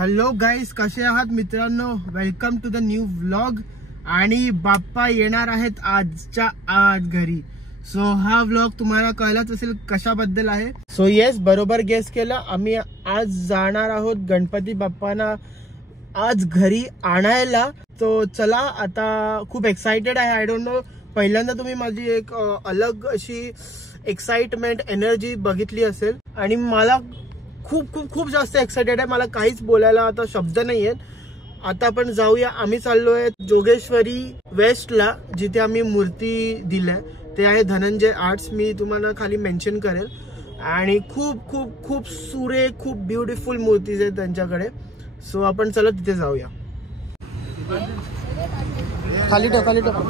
Hello guys, कसे आहात मित्रांनो? Welcome to the new vlog. आणि बाप्पा येणार आहेत आजच्या आज घरी. सो हा व्लॉग तुम्हाला कळलाच असेल कशाबद्दल आहे. सो येस, बरोबर गेस केलं. आम्ही आज जाणार आहोत गणपती बाप्पांना आज घरी आणायला. तो चला, आता खूप एक्साइटेड आहे. आय डोंट नो, पहिल्यांदा तुम्ही माझी एक अलग अशी एक्साइटमेंट एनर्जी बघितली असेल आणि मला खूप खूप खूप जास्त एक्साइटेड आहे. मला काहीच बोलायला आता शब्द नाही आहेत. आता आपण जाऊया. आम्ही चाललोय जोगेश्वरी वेस्टला, जिथे आम्ही मूर्ती दिल्या. ते आहे धनंजय आर्ट्स. मी तुम्हाला खाली मेन्शन करेल. आणि खूप खूप खूप सुरेख, खूप ब्युटिफुल मूर्तीज आहेत त्यांच्याकडे. सो आपण चला तिथे जाऊया. खाली ठेव, खाली ठेव.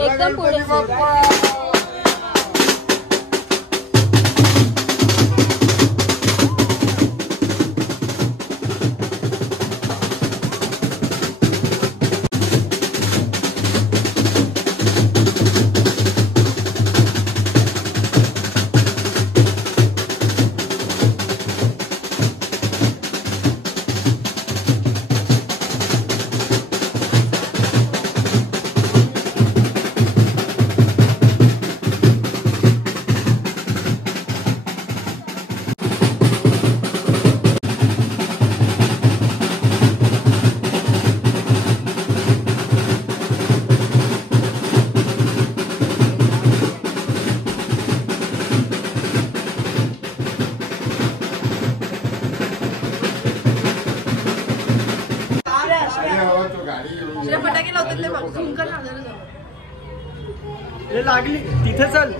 एकदम पुढे. फटाके लावतात लागली तिथे. चल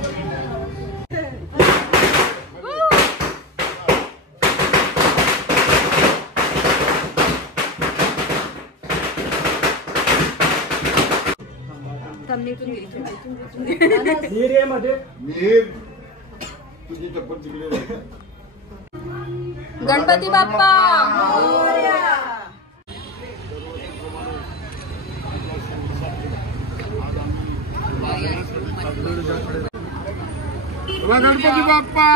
गणपती बाप्पा. गणपती बाप्पा.